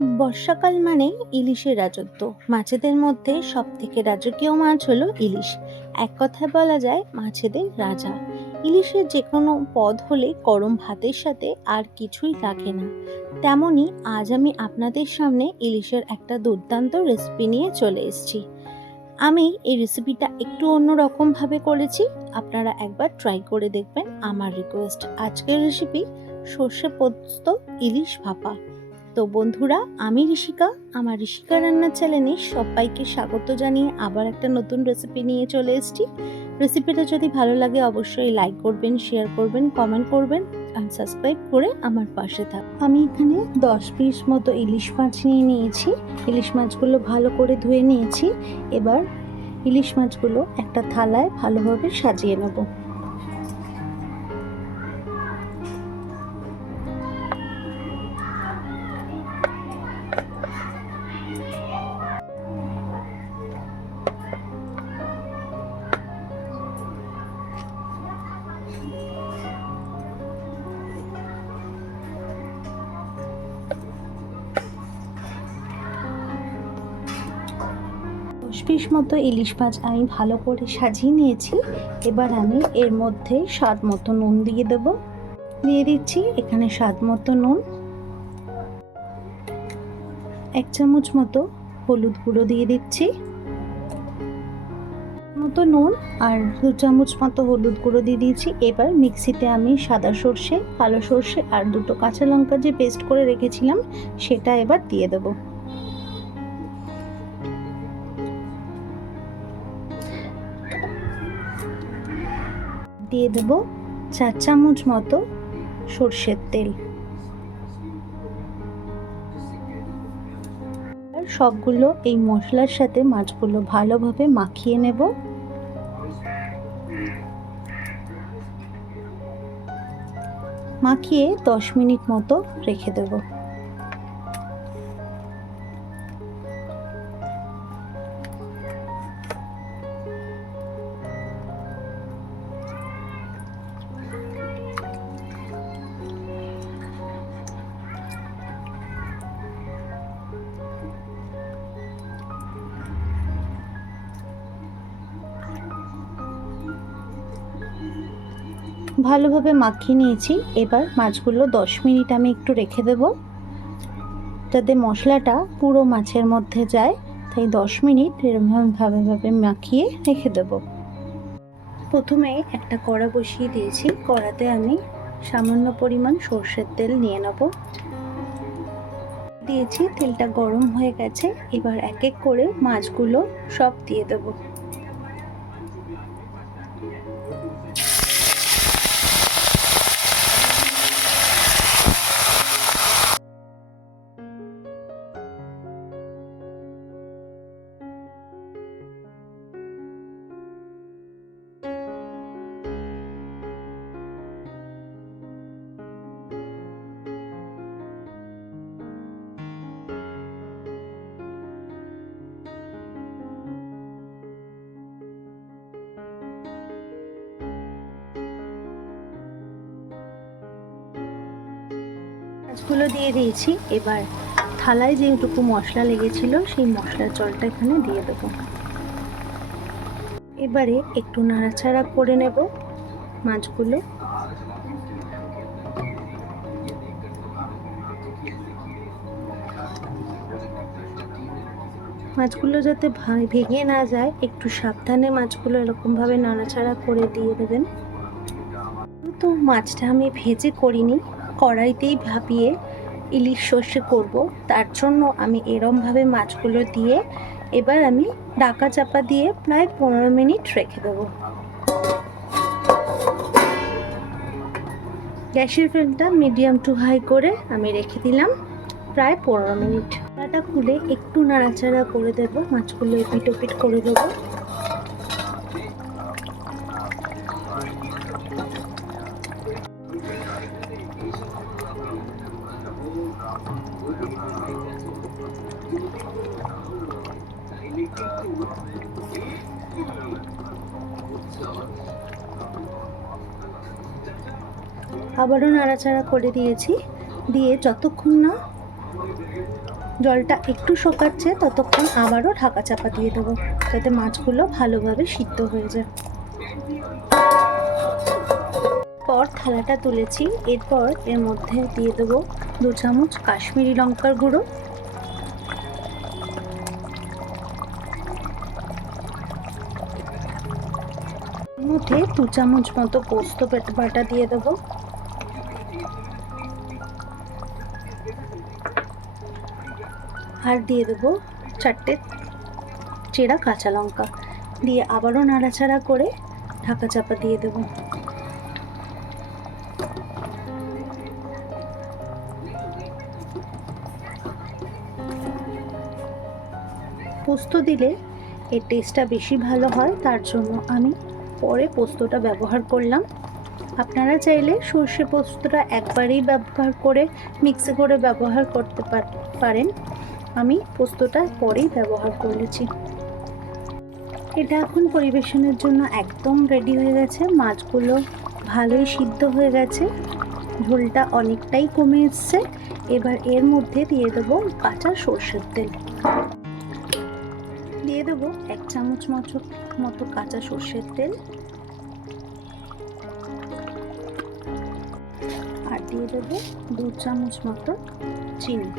বর্ষাকাল মানে ইলিশের রাজত্ব। মাছেদের মধ্যে সব থেকে রাজকীয় মাছ হলো ইলিশ। এক কথায় বলা যায় মাছেদের রাজা। ইলিশের যে কোনো পদ হলে গরম ভাতের সাথে আর কিছুই লাগে না। তেমনই আজ আমি আপনাদের সামনে ইলিশের একটা দুর্দান্ত রেসিপি নিয়ে চলে এসেছি। আমি এই রেসিপিটা একটু অন্যরকমভাবে করেছি। আপনারা একবার ট্রাই করে দেখবেন আমার রিকোয়েস্ট আজকের রেসিপি সর্ষে পোস্ত ইলিশ ভাপা। তো বন্ধুরা, আমি ঋষিকা, আমার ঋষিকা রান্নার চ্যানেলে সবাইকে স্বাগত জানিয়ে আবার একটা নতুন রেসিপি নিয়ে চলে এসেছি। রেসিপিটা যদি ভালো লাগে অবশ্যই লাইক করবেন শেয়ার করবেন কমেন্ট করবেন আর সাবস্ক্রাইব করে আমার পাশে থাক। আমি এখানে দশ পিস মতো ইলিশ মাছ নিয়ে নিয়েছি। ইলিশ মাছগুলো ভালো করে ধুয়ে নিয়েছি। এবার ইলিশ মাছগুলো একটা থালায় ভালোভাবে সাজিয়ে নেব। দশ পিস মতো ইলিশ মাছ আমি ভালো করে সাজিয়ে নিয়েছি। এবার আমি এর মধ্যে স্বাদ মতো নুন দিয়ে দেব। দিয়ে দিচ্ছি এখানে স্বাদ মতো নুন। এক চামচ মতো হলুদ গুঁড়ো দিয়ে দিচ্ছি। মতো নুন আর দু চামচ মতো হলুদ গুঁড়ো দিয়ে দিয়েছি। এবার মিক্সিতে আমি সাদা সর্ষে, কালো সর্ষে আর দুটো কাঁচা লঙ্কা যে পেস্ট করে রেখেছিলাম, সেটা এবার দিয়ে দেবো। দিয়ে দেব চার চামচ মতো সর্ষের তেল। সবগুলো এই মশলার সাথে মাছগুলো ভালোভাবে মাখিয়ে নেব। মাখিয়ে দশ মিনিট মতো রেখে দেবো। ভালোভাবে মাখিয়ে নিয়েছি। এবার মাছগুলো দশ মিনিট আমি একটু রেখে দেব। যাতে মশলাটা পুরো মাছের মধ্যে যায়, তাই দশ মিনিট এরকমভাবে ভাবে মাখিয়ে রেখে দেব। প্রথমে একটা কড়া বসিয়ে দিয়েছি। কড়াতে আমি সামান্য পরিমাণ সর্ষের তেল নিয়ে নেব। দিয়েছি, তেলটা গরম হয়ে গেছে। এবার এক এক করে মাছগুলো সব দিয়ে দেবো। মাছগুলো দিয়ে দিয়েছি। এবার থালায় যেটুকু মশলা লেগেছিল, সেই মশলার জলটা এখানে দিয়ে দেবো। এবারে একটু নাড়াচাড়া করে নেব মাছগুলো। মাছগুলো যাতে ভেঙে না যায়, একটু সাবধানে মাছগুলো এরকমভাবে নাড়াচাড়া করে দিয়ে দেবেন। তো মাছটা আমি ভেজে করিনি কড়াইতেই ভাপিয়ে ইলিশ সর্ষে করব। তার জন্য আমি এরমভাবে মাছগুলো দিয়ে এবার আমি ডাকা চাপা দিয়ে প্রায় পনেরো মিনিট রেখে দেবো। গ্যাসের ফ্লেমটা মিডিয়াম টু হাই করে আমি রেখে দিলাম প্রায় পনেরো মিনিট। ডাটা খুলে একটু নাড়াচাড়া করে দেবো, মাছগুলো এপিট ওপিট করে দেবো। আবারও নাড়াচাড়া করে দিয়েছি। দিয়ে যতক্ষণ না জলটা একটু শোকাচ্ছে, ততক্ষণ আবারও ঢাকা চাপা দিয়ে দেবো, যাতে মাছগুলো ভালোভাবে সিদ্ধ হয়ে যায়। পর থালাটা তুলেছি, এরপর এর মধ্যে দিয়ে দেবো দু চামচ কাশ্মীরি লঙ্কার গুঁড়ো। মধ্যে দু চামচ মতো পোস্ত বাটা দিয়ে দেবো। আর দিয়ে দেবো চারটে চেরা কাঁচা লঙ্কা। দিয়ে আবারও নাড়াচাড়া করে ঢাকা চাপা দিয়ে দেবো। পোস্ত দিলে এর টেস্টটা বেশি ভালো হয়, তার জন্য আমি পরে পোস্তটা ব্যবহার করলাম। আপনারা চাইলে সর্ষে পোস্তটা একবারেই ব্যবহার করে মিক্সি করে ব্যবহার করতে পার- পারেন। আমি পোস্তটা পরেই ব্যবহার করেছি। এটা এখন পরিবেশনের জন্য একদম রেডি হয়ে গেছে। মাছগুলো ভালোই সিদ্ধ হয়ে গেছে। ঝোলটা অনেকটাই কমে এসছে। এবার এর মধ্যে দিয়ে দেবো কাঁচা সর্ষের তেল। দিয়ে দেবো এক চামচ মতো মতো কাঁচা সর্ষের তেল। আর দিয়ে দেবো দু চামচ মতো চিনি।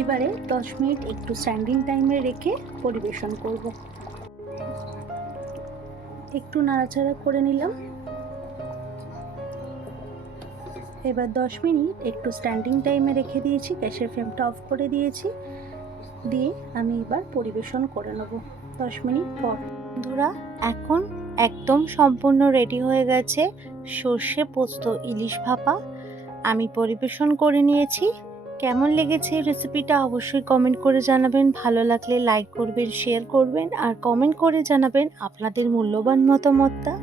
এবারে দশ মিনিট একটু স্ট্যান্ডিং টাইমে রেখে পরিবেশন করব। একটু নাড়াচাড়া করে নিলাম। এবার দশ মিনিট একটু স্ট্যান্ডিং টাইমে রেখে দিয়েছি, গ্যাসের ফ্লেমটা অফ করে দিয়েছি। দিয়ে আমি এবার পরিবেশন করে নেব দশ মিনিট পর। বন্ধুরা, এখন একদম সম্পূর্ণ রেডি হয়ে গেছে সর্ষে পোস্ত ইলিশ ভাপা। আমি পরিবেশন করে নিয়েছি। কেমন লেগেছে রেসিপিটা অবশ্যই কমেন্ট করে জানাবেন। ভালো লাগলে লাইক করবেন শেয়ার করবেন আর কমেন্ট করে জানাবেন আপনাদের মূল্যবান মতামতটা।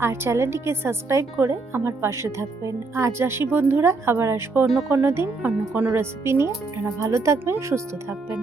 আর চ্যানেলটিকে সাবস্ক্রাইব করে আমার পাশে থাকবেন। আজ আসি বন্ধুরা, আবার আসব অন্য কোনো দিন, অন্য কোনো রেসিপি নিয়ে। আপনারা ভালো থাকবেন, সুস্থ থাকবেন।